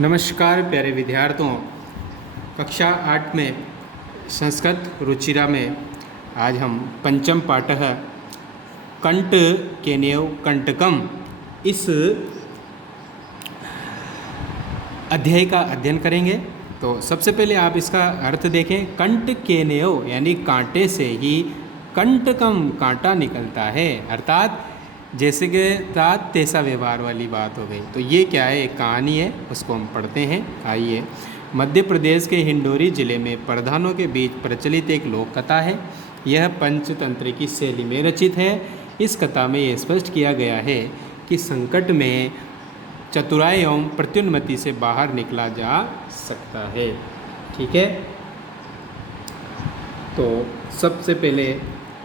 नमस्कार प्यारे विद्यार्थियों। कक्षा 8 में संस्कृत रुचिरा में आज हम पंचम पाठः कंट केनेव कंटकम इस अध्याय का अध्ययन करेंगे। तो सबसे पहले आप इसका अर्थ देखें। कंट केनेव यानी कांटे से ही कंटकम कांटा निकलता है, अर्थात जैसे कि तात तैसा व्यवहार वाली बात हो गई। तो ये क्या है, एक कहानी है, उसको हम पढ़ते हैं। आइए। मध्य प्रदेश के हिंडौरी जिले में प्रधानों के बीच प्रचलित एक लोक कथा है। यह पंचतंत्र की शैली में रचित है। इस कथा में यह स्पष्ट किया गया है कि संकट में चतुराई एवं प्रत्युन्नति से बाहर निकला जा सकता है। ठीक है, तो सबसे पहले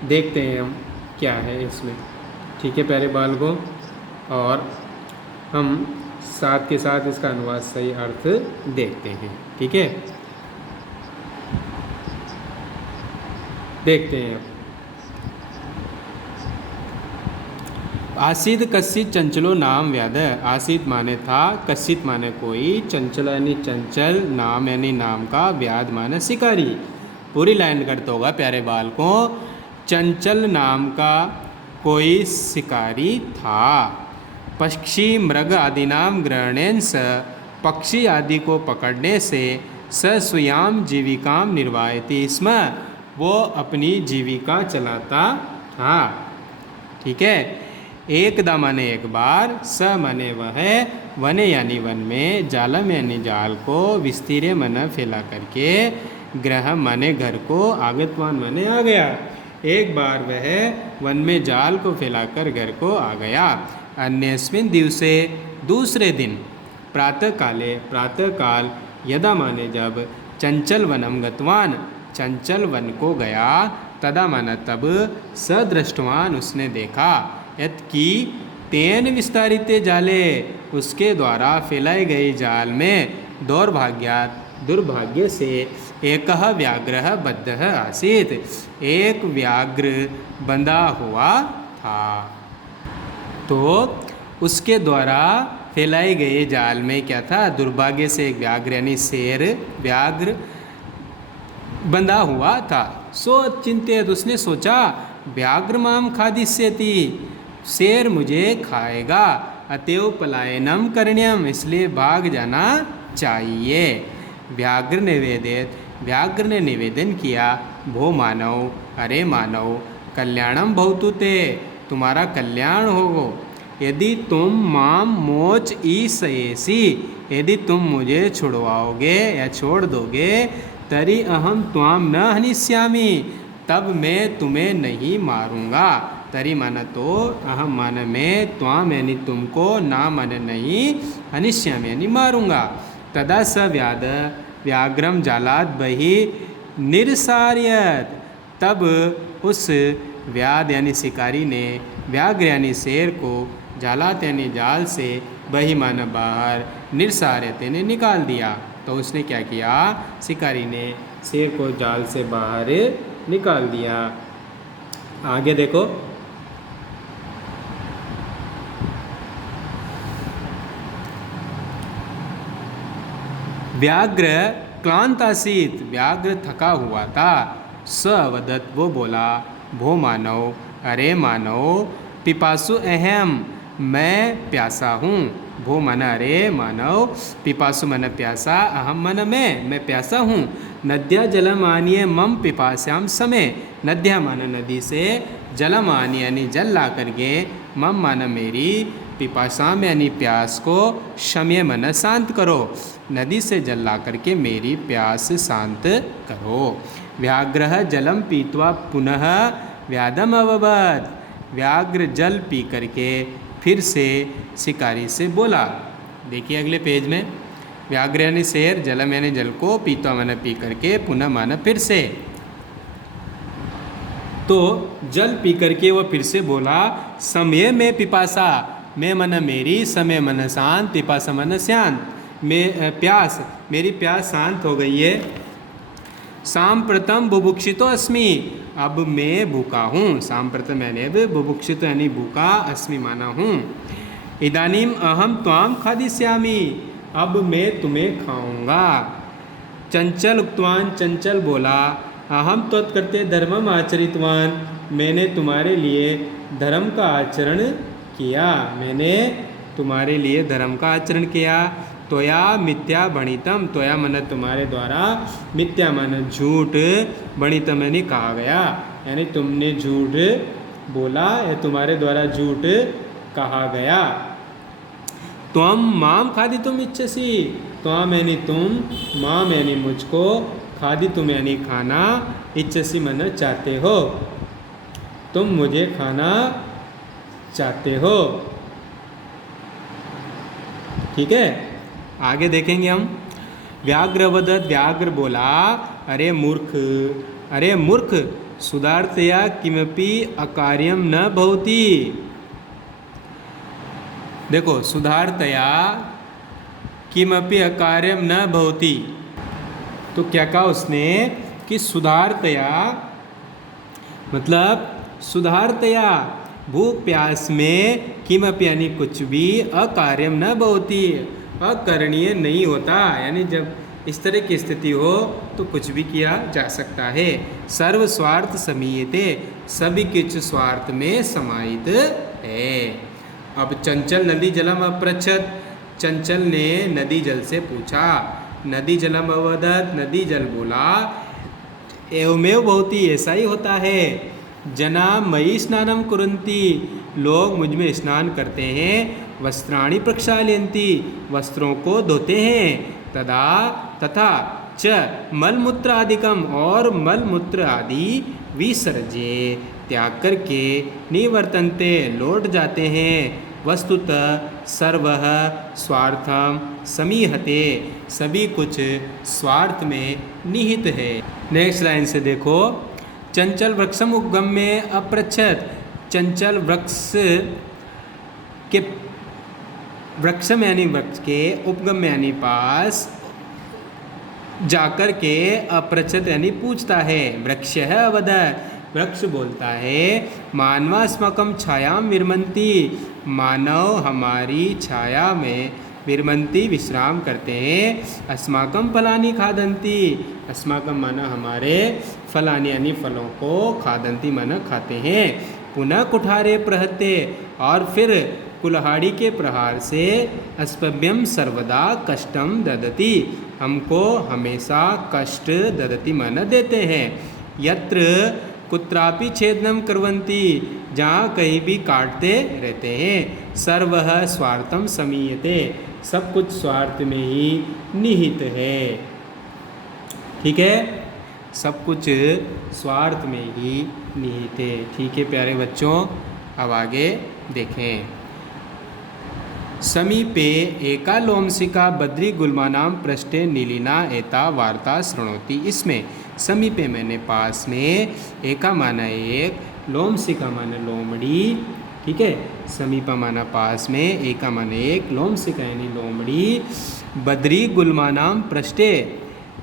देखते हैं हम क्या है इसमें। ठीक है प्यारे बालकों, और हम साथ के साथ इसका अनुवाद सही अर्थ देखते हैं। ठीक है, देखते हैं। आसीत कश्चित चंचलो नाम व्याध। आसीत माने था, कश्चित माने कोई, चंचल यानी चंचल, नाम यानी नाम का, व्याध माने शिकारी। पूरी लाइन करता होगा प्यारे बालकों। चंचल नाम का कोई शिकारी था। पक्षी मृग आदि नाम ग्रहणेन स, पक्षी आदि को पकड़ने से, स स्वयं जीविकाम निर्वाहति स्म, वो अपनी जीविका चलाता था। ठीक है, एकदा माने एक बार, स माने वह, वने यानी वन में, जालम यानी जाल को, विस्तीर्य माने फैला करके, ग्रह माने घर को, आगतवान माने आ गया। एक बार वह वन में जाल को फैलाकर घर को आ गया। अन्यस्मिन दिवसे, दूसरे दिन, प्रातःकाल, यदा माने जब, चंचल वनम गतवान, चंचल वन को गया, तदा माना तब, स दृष्टवान उसने देखा, यत की तेन विस्तारिते जाले, उसके द्वारा फैलाई गई जाल में, दौर्भाग्यात दुर्भाग्य से, एकह व्याघ्रः बद्धः आसीत, एक व्याघ्र बंधा हुआ था। तो उसके द्वारा फैलाई गए जाल में क्या था, दुर्भाग्य से एक व्याघ्र यानी शेर, व्याघ्र बंधा हुआ था। सो चिंतित, उसने सोचा, व्याघ्र माम खादिष्यति, शेर मुझे खाएगा, अतएव पलायनम करणीयम, इसलिए भाग जाना चाहिए। व्याघ्र ने निवेदन किया, भो मानव, अरे मानव, कल्याणम भवतु ते, तुम्हारा कल्याण होगो, यदि तुम माम मोच ईसयेसी, यदि तुम मुझे छुड़वाओगे या छोड़ दोगे, तरी अहम त्वाम न हनिष्यामि, तब मैं तुम्हें नहीं मारूंगा। तरी माना तो, अहम माना मैं, त्वाम यानी तुमको, ना माना नहीं, हनिष्यामि यानी मारूंगा। तदा स व्याघ्रम जालाद बहि निरसार्यत, तब उस व्याध यानी शिकारी ने व्याघ्र यानी शेर को जालात यानी जाल से, बही माना बाहर, निरसार्यत यानी निकाल दिया। तो उसने क्या किया, शिकारी ने शेर को जाल से बाहर निकाल दिया। आगे देखो। व्याघ्र क्लांतासीत, व्याघ्र थका हुआ था। स वदत, वो बोला, भो मानव, अरे मानव, पिपासु अहम, मैं प्यासा हूँ। भो माना अरे मानव, पिपासु मन प्यासा, अहम मन मैं प्यासा हूँ। नद्या जलम आनिए मम पिपास्याम समय, नद्या माना नदी से, जलम आनिए यानी जल ला करके, मम माना मेरी, पिपासाम यानी प्यास को, शमय मन शांत करो, नदी से जल ला करके मेरी प्यास शांत करो। व्याघ्र जलम पीत्वा पुनः व्याधम अवबद, व्याघ्र जल पी करके फिर से शिकारी से बोला। देखिए अगले पेज में, व्याघ्र यानी शेर, जलम यानी जल को, पीत्वा माना पी करके, पुनः माना फिर से। तो जल पी करके वो फिर से बोला, समय में पिपासा, मैं मन मेरी, समय मन शांत, पिपासा मन शांत, मैं प्यास, मेरी प्यास शांत हो गई है। सांप्रतम बुभुक्षितो अस्मि, अब मैं भूखा हूँ। सांप्रतम यानी अब, बुभुक्षितो यानी भूखा, अस्मि माना हूँ। इदानीम अहम त्वाम खादिष्यामि, अब मैं तुम्हें खाऊंगा। चंचल उक्तवान, चंचल बोला, अहम त्वत्कृते धर्मम आचरितवान, मैंने तुम्हारे लिए धर्म का आचरण किया, मैंने तुम्हारे लिए धर्म का आचरण किया। त्वया मिथ्या भणितम, त्वया मन तुम्हारे द्वारा, मिथ्या मन झूठ, भणितम यानी कहा गया, यानी तुमने झूठ बोला या तुम्हारे द्वारा झूठ कहा गया। त्वम माम खादितुम इच्छसि, त्वम यानी तुम, माम यानी मुझको, खादितुम यानी खाना, इच्छसि मन चाहते हो, तुम मुझे खाना चाहते हो। ठीक है, आगे देखेंगे हम। व्याघ्रवदत्, व्याघ्र बोला, अरे मूर्ख, अरे मूर्ख, सुधारतया किमपि अकार्यम न भवति। देखो, सुधारतया किमपि अकार्यम न भवति, तो क्या कहा उसने कि सुधारतया मतलब सुधारतया, भूख प्यास में, किमपि यानी कुछ भी, अकार्यम न भवति, अकरणीय नहीं होता, यानी जब इस तरह की स्थिति हो तो कुछ भी किया जा सकता है। सर्व स्वार्थ समीयते, सभी कुछ स्वार्थ में समाहित है। अब चंचल नदी जलम अपृच्छत, चंचल ने नदी जल से पूछा, नदी जलम अवदत्, नदी जल बोला, एवमेव भवति, ऐसा ही होता है। जना मयि स्नानम कुरंती, लोग मुझ में स्नान करते हैं, वस्त्राणि प्रक्षालयन्ति, वस्त्रों को धोते हैं, तदा तथा च मलमूत्र आदिकम, और मलमूत्र आदि विसर्जे, त्याग करके, निवर्तन्ते, लौट जाते हैं, वस्तुतः सर्वः स्वार्थम समीहते, सभी कुछ स्वार्थ में निहित है। नेक्स्ट लाइन से देखो, चंचल वृक्षम उपगम्य अपृच्छत, चंचल वृक्ष के, वृक्षम यानी वृक्ष के, उपगम्य यानी पास जाकर के, अपृच्छत यानी पूछता है, वृक्ष है अवद, वृक्ष बोलता है, मानवास्माकम छायाम विरमंती, मानव हमारी छाया में, विरमंती विश्राम करते हैं, अस्माकम फलानी खादंती, अस्माकम माना हमारे, फलानी यानी फलों को, खादंती माना खाते हैं, पुनः कुठारे प्रहते, और फिर कुल्हाड़ी के प्रहार से, अस्पभ्यम सर्वदा कष्टम ददति, हमको हमेशा कष्ट ददति माना देते हैं, यत्र कुत्रापि छेदनम कुर्वन्ति, जहाँ कहीं भी काटते रहते हैं, सर्वः स्वार्थम समीयते, सब कुछ स्वार्थ में ही निहित है। ठीक है, सब कुछ स्वार्थ में ही निहित है। ठीक है प्यारे बच्चों, अब आगे देखें। समीपे एका लोमसिका बद्री गुल्मानाम पृष्ठे नीलिना एता वार्ता शृणोति, इसमें समीपे मैंने पास में, एका माना एक, लोमसिका माना लोमड़ी, ठीक है, समीपा माना पास में, एका माना एक, लोमसिका यानी लोमड़ी, बद्री गुल्मानाम पृष्ठे,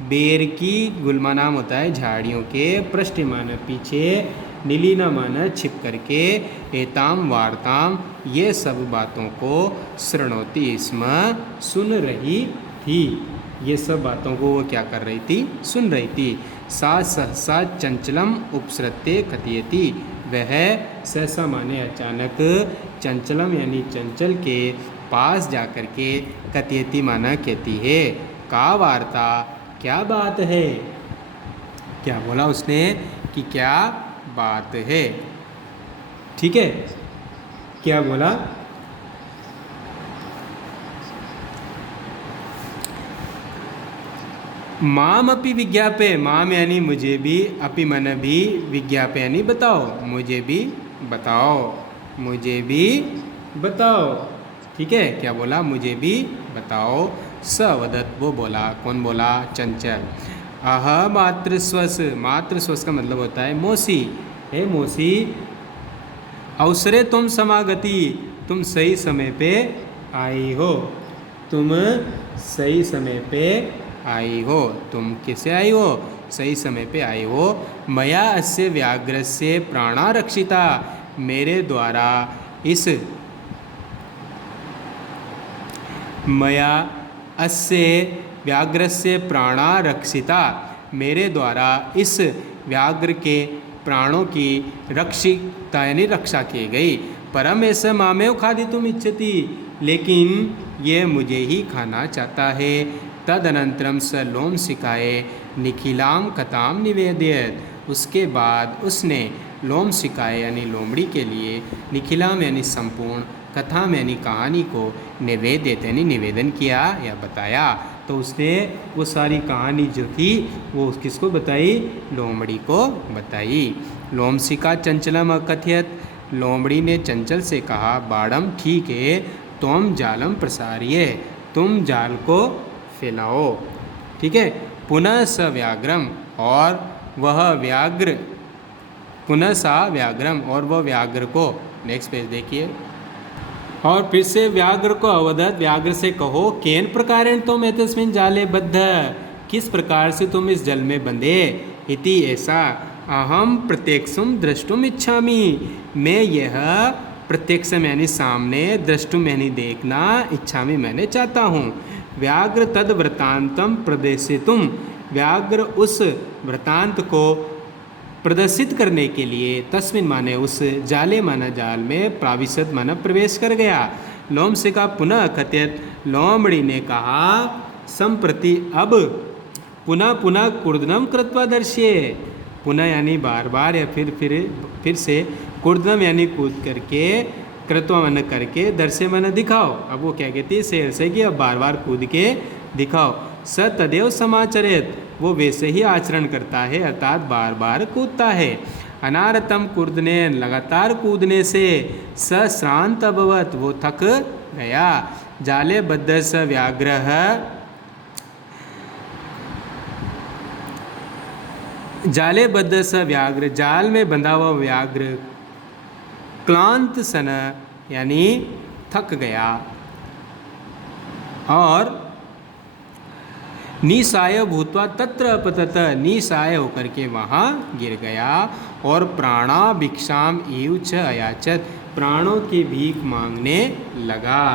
बेर की, गुल्मा नाम होता है झाड़ियों के, पृष्ठ माना पीछे, नीलिना माना छिप करके, एताम वार्ताम, ये सब बातों को, शृणोति इसमें सुन रही थी, ये सब बातों को वो क्या कर रही थी, सुन रही थी। सा सहसा चंचलम उपसृत्य कथयति, वह सहसा माने अचानक, चंचलम यानी चंचल के पास जाकर के, कथयति माना कहती है, का वार्ता, क्या बात है, क्या बोला उसने कि क्या बात है। ठीक है, क्या बोला, माम अपि विज्ञापे, माम यानी मुझे भी, अपि मन भी, विज्ञापे यानी बताओ, मुझे भी बताओ, मुझे भी बताओ। ठीक है, क्या बोला, मुझे भी बताओ। स वदत, वो बोला, कौन बोला, चंचल। अह मातृस्वस, मातृस्वस का मतलब होता है मौसी, हे मौसी, अवसरे तुम समागति, तुम सही समय पे आई हो, तुम सही समय पे आई हो, तुम किसे आई हो, सही समय पे आई हो। मया अस्य व्याघ्रस्य प्राणा रक्षिता, मेरे द्वारा इस, मया अस्य व्याघ्रस्य प्राणा रक्षिता, मेरे द्वारा इस व्याघ्र के प्राणों की रक्षिता यानी रक्षा की गई। परम ऐसा मामेव खादितुम इच्छति, लेकिन ये मुझे ही खाना चाहता है। तदनंतरम स लोमशिखाए निखिलाम कथाम निवेदयत, उसके बाद उसने लोमशिखाए यानी लोमड़ी के लिए, निखिलाम यानी संपूर्ण, कथाम यानी कहानी को निवेदित यानी निवेदन किया या बताया। तो उसने वो सारी कहानी जो थी वो किसको बताई? लोमड़ी को बताई। लोमशिखा चंचलम अकथयत, लोमड़ी ने चंचल से कहा, बाड़म ठीक है, तुम जालम प्रसारिये, तुम जाल को फैलाओ। ठीक है। पुनः स व्याघ्रम, और वह व्याघ्र, पुनः सा व्याघ्रम, और वह व्याघ्र को, नेक्स्ट पेज देखिए, और फिर से व्याघ्र को अवदत, व्याघ्र से कहो, केन प्रकारेण तुम एतस्मिन् जाले बद्ध, किस प्रकार से तुम इस जल में बंधे, इति ऐसा, अहम प्रत्यक्षम द्रष्टुम इच्छामि, मैं यह प्रत्यक्षम यानी सामने, द्रष्टुम यानी देखना, इच्छामि मैंने चाहता हूँ। व्याघ्र तद वृत्तांतम प्रदर्शितुम, व्याघ्र उस वृत्तांत को प्रदर्शित करने के लिए, तस्मिन माने उस, जाले माना जाल में, प्राविशत माना प्रवेश कर गया। लोमशिखा पुनः कथयत, लोमड़ी ने कहा, संप्रति अब, पुनः पुनः कुर्दनम कृत्वा दर्श्ये, पुनः यानी बार बार या फिर से, कुर्दनम यानी कूद करके, कृत्वा मन करके, दर्श्य मन दिखाओ। अब वो क्या कहती है? शेर से कि अब बार बार कूद के दिखाओ। स तदेव समाचरित, वो वैसे ही आचरण करता है, अर्थात बार बार कूदता है। अनारतम कूदने, लगातार कूदने से, स श्रांत अभवत, वो थक गया। जाले बद्ध स व्याघ्रः, जाले बद्ध स व्याघ्र, जाल में बंधा हुआ व्याघ्र, क्लांत सन यानी थक गया, और निसाय भूतवा तत्र अपतत, निसाय होकर के वहाँ गिर गया, और प्राणा भिक्षाम एव च अयाचत, प्राणों की भीख मांगने लगा।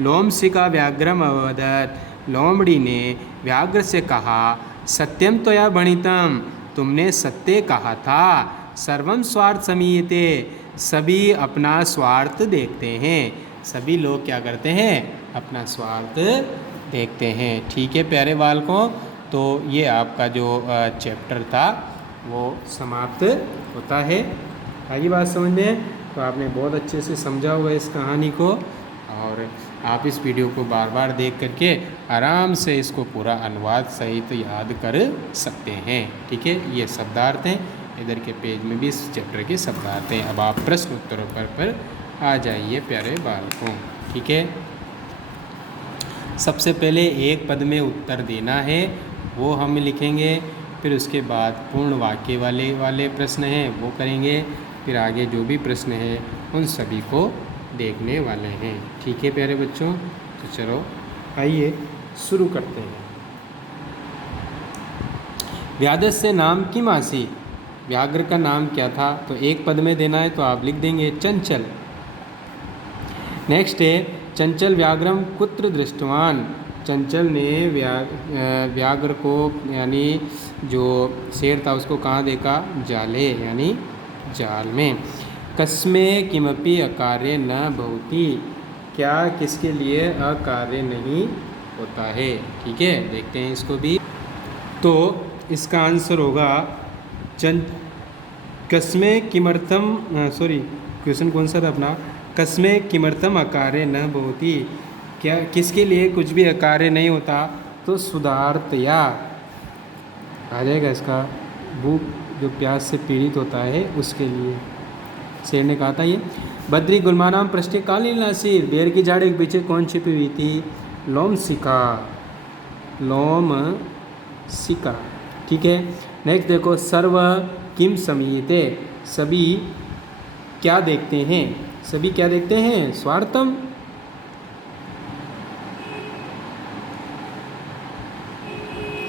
लोमशिखा व्याघ्रम अवदत, लोमड़ी ने व्याघ्र से कहा, सत्यम त्वया भणितम, तुमने सत्य कहा था। सर्वम स्वार्थ समीयते, सभी अपना स्वार्थ देखते हैं, सभी लोग क्या करते हैं? अपना स्वार्थ देखते हैं। ठीक है प्यारे बालकों, तो ये आपका जो चैप्टर था वो समाप्त होता है। आई बात समझ में? तो आपने बहुत अच्छे से समझा हुआ इस कहानी को, और आप इस वीडियो को बार बार देख करके आराम से इसको पूरा अनुवाद सहित याद कर सकते हैं। ठीक है, ये शब्दार्थ हैं, इधर के पेज में भी इस चैप्टर के शब्दार्थ हैं। अब आप प्रश्न उत्तरों पर आ जाइए प्यारे बालकों। ठीक है, सबसे पहले एक पद में उत्तर देना है, वो हम लिखेंगे। फिर उसके बाद पूर्ण वाक्य वाले प्रश्न हैं वो करेंगे। फिर आगे जो भी प्रश्न हैं उन सभी को देखने वाले हैं। ठीक है प्यारे बच्चों, तो चलो आइए शुरू करते हैं। व्याधस्य नाम किम आसी, व्याघ्र का नाम क्या था? तो एक पद में देना है, तो आप लिख देंगे चंचल। नेक्स्ट है, चंचल व्याघ्रम कुत्र दृष्टवान, चंचल ने व्याघ्र को यानी जो शेर था उसको कहाँ देखा? जाले यानी जाल में। कस्मे किमपि अकार्य न भवति, क्या किसके लिए अकार्य नहीं होता है? ठीक है, देखते हैं इसको भी। तो इसका आंसर होगा कस्मे किमर्थम, सॉरी क्वेश्चन कौन सा था अपना? कस्मे किमर्थम अकार्य न भवति, क्या किसके लिए कुछ भी अकार्य नहीं होता? तो सुधार्तया आ जाएगा इसका, भूख जो प्यास से पीड़ित होता है उसके लिए शेर ने कहा था ये। बद्री गुलमानाम पृष्ठे कालीन नासिर, बेर की झाड़ी के पीछे कौन छिपी हुई थी? लोमशिखा, लोमशिखा। ठीक है, नेक्स्ट देखो, सर्व किम समीयते, सभी क्या देखते हैं? सभी क्या देखते हैं? स्वार्थम।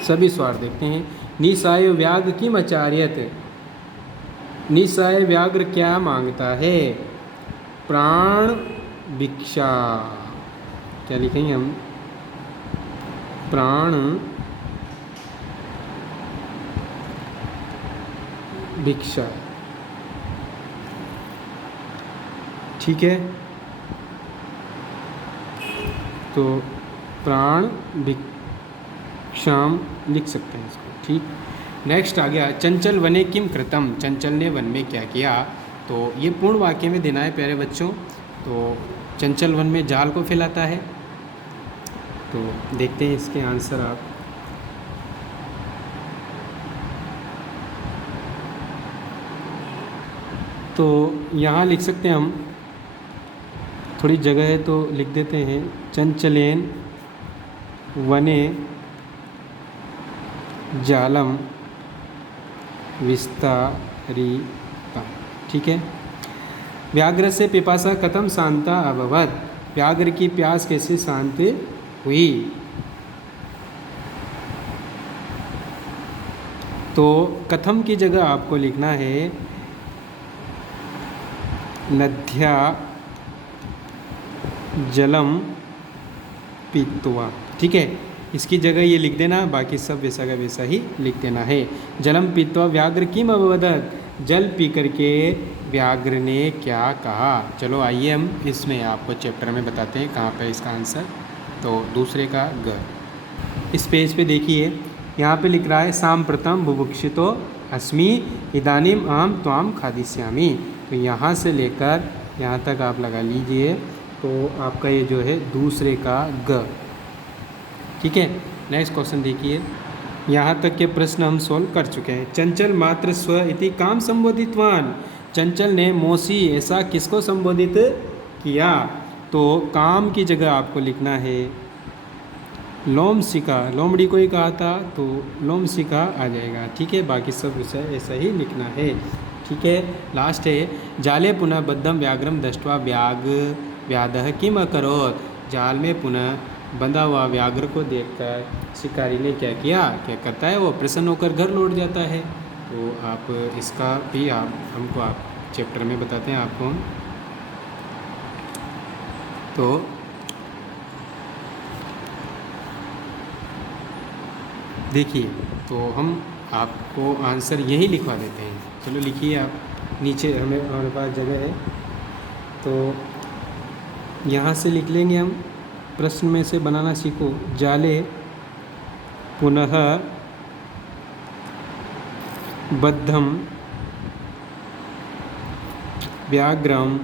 सभी स्वार्थ देखते हैं। निसाय व्याघ्र किम आचार्यत, निसाय व्याघ्र क्या मांगता है? प्राण भिक्षा। क्या लिखेंगे हम? प्राण भिक्षा, ठीक है। तो प्राण भिक्षाम लिख सकते हैं इसको, ठीक। नेक्स्ट आ गया चंचल वने किम कृतम, चंचल ने वन में क्या किया। तो ये पूर्ण वाक्य में देना है प्यारे बच्चों। तो चंचल वन में जाल को फैलाता है। तो देखते हैं इसके आंसर आप। तो यहाँ लिख सकते हैं हम, थोड़ी जगह है तो लिख देते हैं चंचलेन वने जालम विस्तारिता, ठीक है। व्याघ्र से पिपासा कथम शांता अभवत, व्याघ्र की प्यास कैसे शांत हुई। तो कथम की जगह आपको लिखना है नद्या जलम पीत्वा, ठीक है। इसकी जगह ये लिख देना, बाकी सब वैसा का वैसा ही लिख देना है। जलम पीत्वा व्याघ्र किम अवदत, जल पी करके व्याघ्र ने क्या कहा। चलो आइए हम इसमें आपको चैप्टर में बताते हैं कहाँ पे इसका आंसर। तो दूसरे का ग, इस पेज पे देखिए, यहाँ पे लिख रहा है सांप्रतम बुभुक्षितो अस्मि इदानीम आम त्वाम खादिष्यामि। तो यहाँ से लेकर यहाँ तक आप लगा लीजिए। तो आपका ये जो है दूसरे का ग, ठीक है। नेक्स्ट क्वेश्चन देखिए, यहाँ तक के प्रश्न हम सोल्व कर चुके हैं। चंचल मात्र स्व इति काम संबोधितवान, चंचल ने मौसी ऐसा किसको संबोधित किया। तो काम की जगह आपको लिखना है लोमशिका, लोमड़ी को ही कहा था तो लोमशिका आ जाएगा, ठीक है। बाकी सब विषय ऐसा ही लिखना है, ठीक है। लास्ट है जाले पुनः बद्धम व्याघ्रम दृष्ट्वा व्याधः किम अकरोत्, जाल में पुनः बंधा हुआ व्याघ्र को देखकर शिकारी ने क्या किया, क्या करता है, वो प्रसन्न होकर घर लौट जाता है। तो आप इसका भी हमको आप चैप्टर में बताते हैं आपको हम। तो देखिए, तो हम आपको आंसर यही लिखवा देते हैं। चलो लिखिए आप, नीचे हमारे पास जगह है तो यहाँ से लिख लेंगे हम। प्रश्न में से बनाना सीखो। जाले पुनः बद्धम व्याघ्रम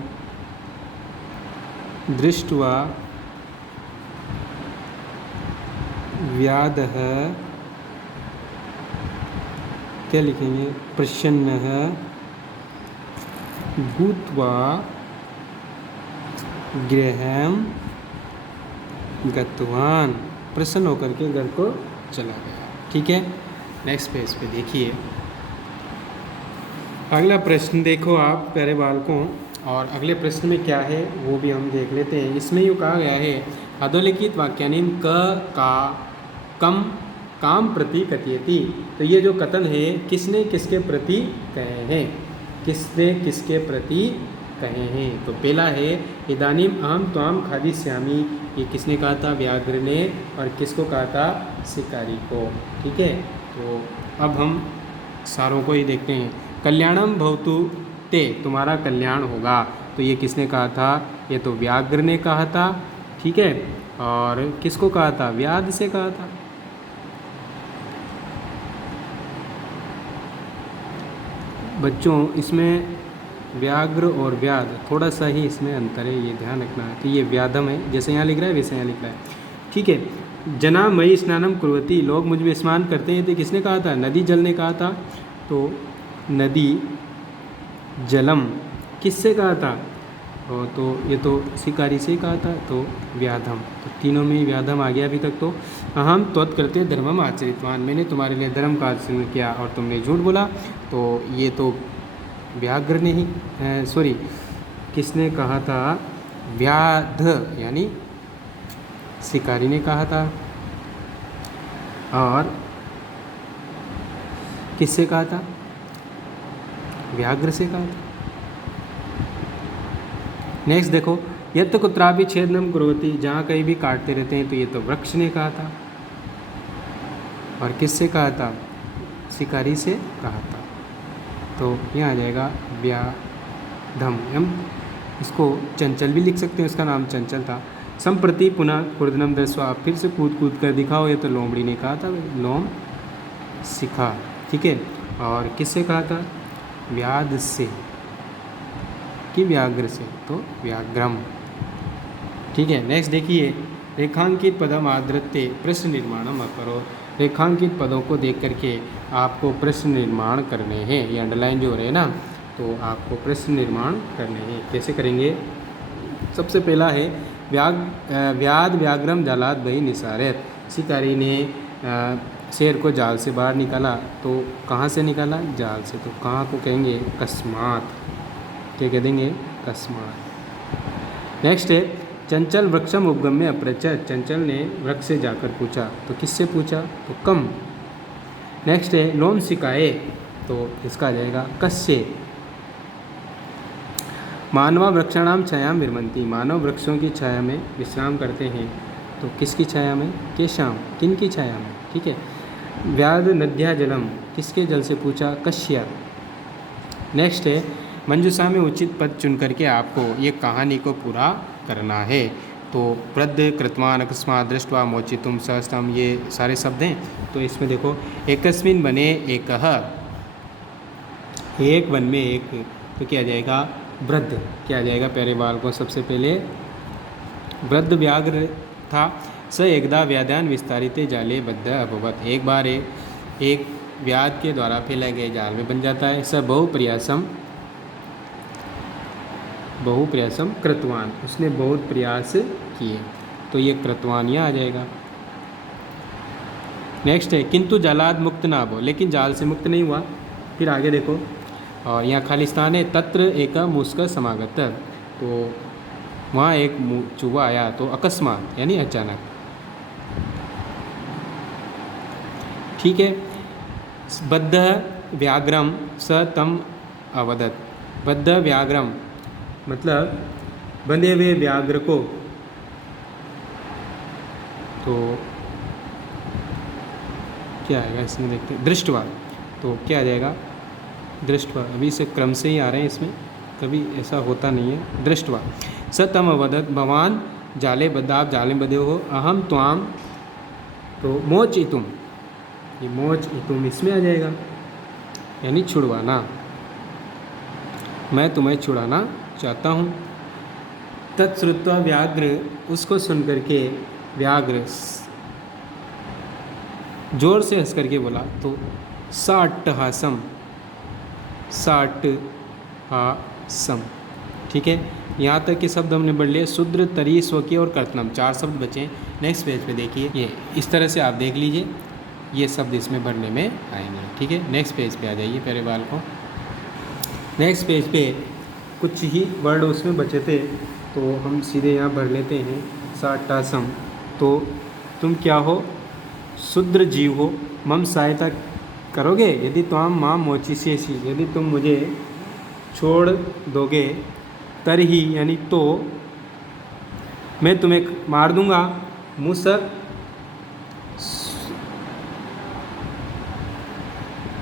दृष्ट्वा व्याधः, क्या लिखेंगे, प्रसन्नः भूत्वा गृहं गतवान, प्रसन्न होकर के घर को चला गया, ठीक है। नेक्स्ट पेज पे देखिए, अगला प्रश्न देखो आप प्यारे बालकों। और अगले प्रश्न में क्या है वो भी हम देख लेते हैं। इसमें यूँ कहा गया है अधोलिखित वाक्यानिम क का कम काम प्रति कथयति। तो ये जो कथन है किसने किसके प्रति कहे हैं, किसने किसके प्रति कहे हैं। तो पहला है इदानीम अहम त्वाम खादिष्यामि, ये किसने कहा था, व्याघ्र ने। और किसको कहा था, शिकारी को, ठीक है। तो अब हम सारों को ही देखते हैं। कल्याणम भवतु ते, तुम्हारा कल्याण होगा। तो ये किसने कहा था, ये तो व्याघ्र ने कहा था, ठीक है। और किसको कहा था, व्याध से कहा था। बच्चों इसमें व्याघ्र और व्याध थोड़ा सा ही इसमें अंतर है, ये ध्यान रखना है कि ये व्याधम है, जैसे यहाँ लिख रहा है वैसे यहाँ लिख रहा है, ठीक है। जना मई स्नानम कुर्वती, लोग मुझ में स्नान करते हैं। तो किसने कहा था, नदी जल ने कहा था। तो नदी जलम किससे कहा था, तो ये तो शिकारी से कहा था। तो व्याधम, तो तीनों में व्याधम आ गया अभी तक। तो अहम त्वत् करते धर्मम आचरितवान, मैंने तुम्हारे लिए धर्म का आचरण किया और तुमने झूठ बोला। तो ये तो व्याघ्र ने ही सॉरी किसने कहा था, व्याध यानी शिकारी ने कहा था। और किससे कहा था, व्याघ्र से कहा था। नेक्स्ट देखो, यत्र कुत्रापि छेदनम कुर्वती, जहाँ कहीं भी काटते रहते हैं। तो ये तो वृक्ष ने कहा था, और किससे कहा था? शिकारी से कहा था। तो यहाँ आ जाएगा व्याधम। हम इसको चंचल भी लिख सकते हैं, उसका नाम चंचल था। संप्रति पुनः कूर्दनम दस्वा, फिर से कूद कूद कर दिखाओ, ये तो लोमड़ी ने कहा था, लोम सिखा। ठीक है, और किससे कहा था? व्याध से कि व्याघ्र से, तो व्याघ्रम। ठीक है, नेक्स्ट देखिए, रेखांकित पदम आदृत्य प्रश्न निर्माणम करो। रेखांकित पदों को देख करके आपको प्रश्न निर्माण करने हैं। ये अंडरलाइन जो हो रहे हैं ना, तो आपको प्रश्न निर्माण करने हैं। कैसे करेंगे? सबसे पहला है व्याध व्याघ्रम जालात बही निसारत। शिकारी ने शेर को जाल से बाहर निकाला, तो कहाँ से निकाला? जाल से। तो कहाँ को कहेंगे? कस्मात। क्या कह देंगे? कस्मात। नेक्स्ट है चंचल वृक्षम उपगम्य अपृच्छत। चंचल ने वृक्ष से जाकर पूछा, तो किससे पूछा? तो कम। नेक्स्ट है लोम सिकाए, तो इसका आ जाएगा कस्य। मानवा वृक्षाणाम छायाम विरमंती। मानव वृक्षों की छाया में विश्राम करते हैं, तो किसकी छाया में? केशाम। किन की छाया में? ठीक है। व्याध नद्या जलम, किसके जल से पूछा? कश्या। नेक्स्ट है मंजूषा में उचित पद चुन करके आपको ये कहानी को पूरा करना है। तो प्रद्य कृतवान अकस्मात दृष्टवा मोचितुम सहस्तम, ये सारे शब्द हैं। तो इसमें देखो, एकस्मिन बने एकः, एक वन में एक, तो क्या आ जाएगा? वृद्ध। क्या आ जाएगा? प्यारे बाल को सबसे पहले वृद्ध व्याघ्र था। स एकदा व्याध्यान विस्तारित जाले बद्ध अभवत। एक बार एक व्याध के द्वारा फैलाए गए जाल में बन जाता है। स बहुप्रयासम कृतवान, उसने बहुत प्रयास किए, तो ये कृतवान यहाँ आ जाएगा। नेक्स्ट है किंतु जालाद मुक्त ना भो, लेकिन जाल से मुक्त नहीं हुआ। फिर आगे देखो, और यहाँ खालिस्तान है। तत्र एक मुस्क समागत, तो वहाँ एक चूहा आया, तो अकस्मात यानी अचानक। ठीक है। बद्ध व्याघ्रम स तम अवदत। बद्ध व्याघ्रम मतलब बंधे हुए व्याघ्र को, तो क्या आएगा इसमें? देखते हैं। दृष्टवा, तो क्या आ जाएगा? दृष्टवा। अभी से क्रम से ही आ रहे हैं, इसमें कभी ऐसा होता नहीं है। दृष्टवा स तम अवदत भवान जाले बद्ध, आप जाले बंधे हो। अहम त्वाम, तो मोच इतुम, ये मोच इतुम इसमें आ जाएगा, यानी छुड़वाना। मैं तुम्हें छुड़ाना चाहता हूँ। तत्श्रुत्वा व्याघ्र, उसको सुन करके व्याघ्र जोर से हंस करके बोला, तो साट्टहासम, साट्टहासम। ठीक है, यहाँ तक के शब्द हमने बढ़ लिए। शूद्र, तरी, स्वकीय और कर्तनम, 4 शब्द बचे। नेक्स्ट पेज पे देखिए, ये इस तरह से आप देख लीजिए, ये शब्द इसमें भरने में आएंगे। ठीक है, नेक्स्ट पेज पे आ जाइए प्यारे बाल को। नेक्स्ट पेज पे कुछ ही वर्ड उसमें बचे थे, तो हम सीधे यहाँ भर लेते हैं। साट्टासम, तो तुम क्या हो? शूद्र जीव हो। मम सहायता करोगे यदि त्वाम मां मोचिष्यसि, यदि तुम मुझे छोड़ दोगे। तरही यानी तो, मैं तुम्हें मार दूंगा। मुसक,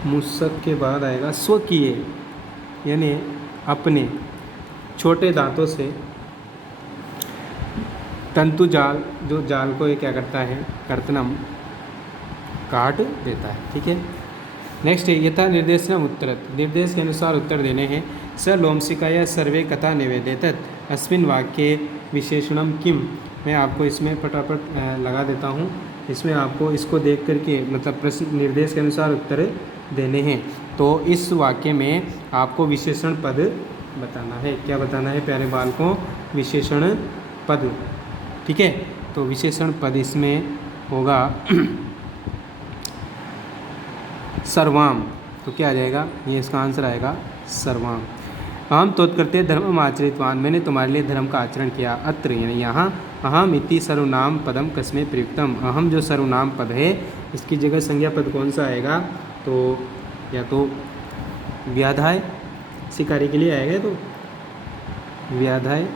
मुसक के बाद आएगा स्वकीय, यानी अपने छोटे दांतों से। तंतु जाल, जो जाल को ये क्या करता है? कर्तनम, काट देता है। ठीक है, नेक्स्ट है यथा निर्देशनम उत्तरत, निर्देश के अनुसार उत्तर देने हैं। स लोमसिकाया सर्वे कथा निवेदितत अस्मिन् वाक्ये विशेषणम किम। मैं आपको इसमें फटाफट लगा देता हूँ। इसमें आपको इसको देख करके मतलब प्रश्न निर्देश के अनुसार उत्तर देने हैं। तो इस वाक्य में आपको विशेषण पद बताना है। क्या बताना है प्यारे बाल को? विशेषण पद। ठीक है, तो विशेषण पद इसमें होगा सर्वाम, तो क्या आ जाएगा? ये इसका आंसर आएगा सर्वाम। अहम तोत्कृत्य धर्म आचरितवान, मैंने तुम्हारे लिए धर्म का आचरण किया। अत्र यानी यहाँ, अहम इति सर्वनाम पदम कस्मै प्रयुक्तम। अहम जो सर्वनाम पद है, इसकी जगह संज्ञा पद कौन सा आएगा? तो या तो व्याधाय, शिकारी के लिए आएगा तो व्याधाय,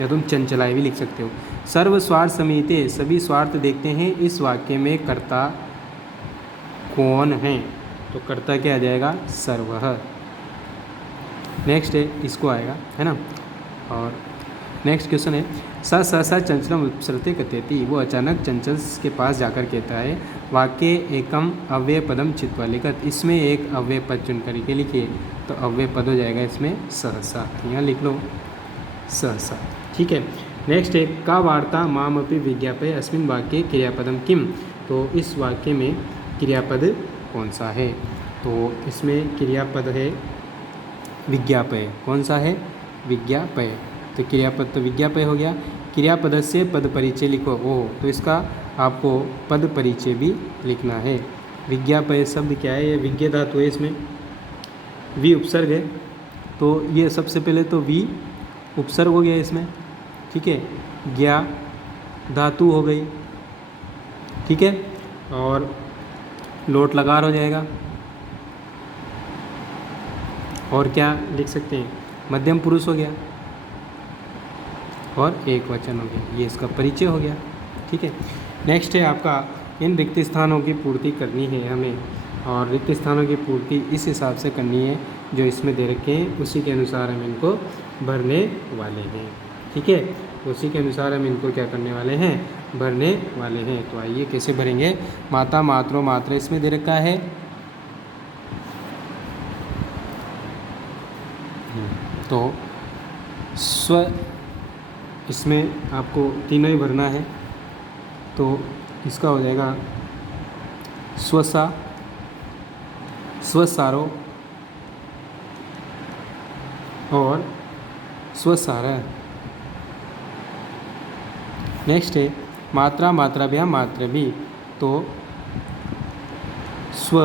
या तुम चंचलाय भी लिख सकते हो। सर्व स्वार्थ समीते, सभी स्वार्थ देखते हैं। इस वाक्य में कर्ता कौन है, तो कर्ता क्या आ जाएगा, सर्वः। नेक्स्ट है, इसको आएगा, है ना। और नेक्स्ट क्वेश्चन है, स सहसा चंचलम उपसरते कथयति, वो अचानक चंचल के पास जाकर कहता है, वाक्य एकम अव्यय पदम चित्वा लिखत, इसमें एक अव्यय पद चुन करके लिखिए, तो अव्यय पद हो जाएगा इसमें सहसा, यहाँ लिख लो सहसा, ठीक है। नेक्स्ट है, का वार्ता मामपि विज्ञापय अस्मिन् वाक्ये क्रियापदम किम, तो इस वाक्य में क्रियापद कौन सा है, तो इसमें क्रियापद है विज्ञापय, कौन सा है, विज्ञापय, तो क्रियापद तो विज्ञापय हो गया। क्रियापद से पद परिचय लिखो, ओह, तो इसका आपको पद परिचय भी लिखना है। विज्ञापय शब्द क्या है, ये विज्ञ धातु है, इसमें वी उपसर्ग है, तो ये सबसे पहले तो वी उपसर्ग हो गया इसमें, ठीक है, ज्ञा धातु हो गई, ठीक है, और लोट लकार हो जाएगा, और क्या लिख सकते हैं, मध्यम पुरुष हो गया, और एक वचन हो गया, ये इसका परिचय हो गया, ठीक है। नेक्स्ट है आपका, इन रिक्त स्थानों की पूर्ति करनी है हमें, और रिक्त स्थानों की पूर्ति इस हिसाब से करनी है जो इसमें दे रखे हैं, उसी के अनुसार हम इनको भरने वाले हैं, ठीक है, उसी के अनुसार हम इनको क्या करने वाले हैं, भरने वाले हैं। तो आइए कैसे भरेंगे, माता मात्रो मात्रा इसमें दे रखा है, तो स्व इसमें आपको तीनों ही भरना है, तो इसका हो जाएगा स्वसा, स्वसारो और स्वसारा। नेक्स्ट है, मात्रा मात्राभ्याम मात्रा भी, तो स्व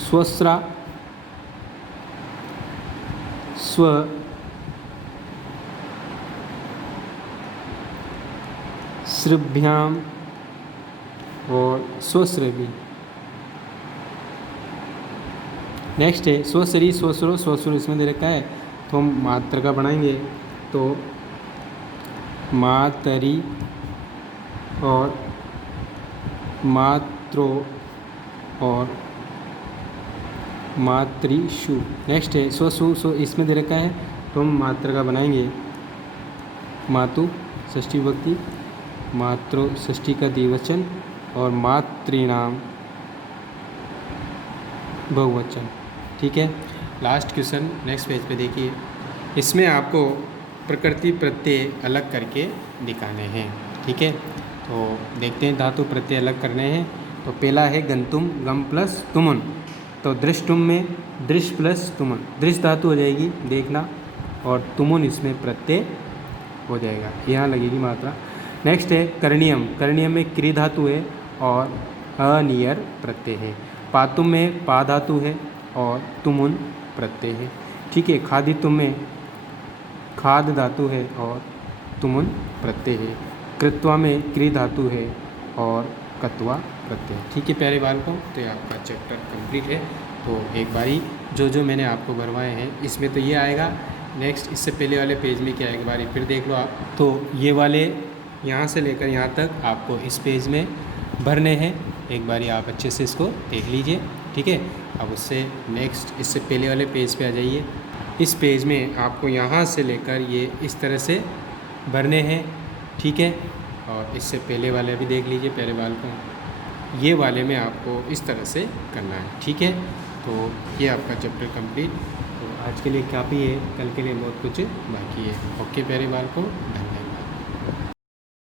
स्वस्रा, स्व श्रभ्याम और स्वश्रवी। नेक्स्ट है, स्वश्री स्वसुरो, स्वसुर इसमें दे रखा है, तो हम मात्र का बनाएंगे, तो मातरी और मात्रो और मातृषु। नेक्स्ट है, स्वसु, सो इसमें दे रखा है, तो हम मात्र का बनाएंगे, मातु षष्ठी विभक्ति, मातृ षष्ठी का द्विवचन, और मातृणाम बहुवचन, ठीक है। लास्ट क्वेश्चन नेक्स्ट पेज पे देखिए, इसमें आपको प्रकृति प्रत्यय अलग करके दिखाने हैं, ठीक है। तो देखते हैं, धातु प्रत्यय अलग करने हैं, तो पहला है गंतुम, गम प्लस तुमुन, तो दृष्टुम में दृश प्लस तुमुन, दृश धातु हो जाएगी, देखना, और तुमुन इसमें प्रत्यय हो जाएगा, यहाँ लगेगी मात्रा। नेक्स्ट है करणीयम, करणीयम में क्री धातु है और अनियर प्रत्यय है। पातुम में पा धातु है और तुमुन प्रत्यय है, ठीक है। खादितुम में खाद धातु है और तुमुन प्रत्यय है। कृत्वा में क्री धातु है और कत्वा प्रत्यय, ठीक है प्यारे बालकों। तो ये आपका चैप्टर कंप्लीट है। तो एक बारी जो मैंने आपको भरवाए हैं इसमें तो ये आएगा। नेक्स्ट इससे पहले वाले पेज में क्या है, एक बारी फिर देख लो आप। तो ये वाले यहाँ से लेकर यहाँ तक आपको इस पेज में भरने हैं, एक बारी आप अच्छे से इसको देख लीजिए, ठीक है। अब उससे नेक्स्ट इससे पहले वाले पेज पे आ जाइए। इस पेज में आपको यहाँ से लेकर ये इस तरह से भरने हैं, ठीक है। और इससे पहले वाले भी देख लीजिए प्यारे बालकों, ये वाले में आपको इस तरह से करना है, ठीक है। तो ये आपका चैप्टर कंप्लीट। तो आज के लिए काफ़ी है, कल के लिए बहुत कुछ बाकी है। ओके प्यारे बालकों, धन्यवाद।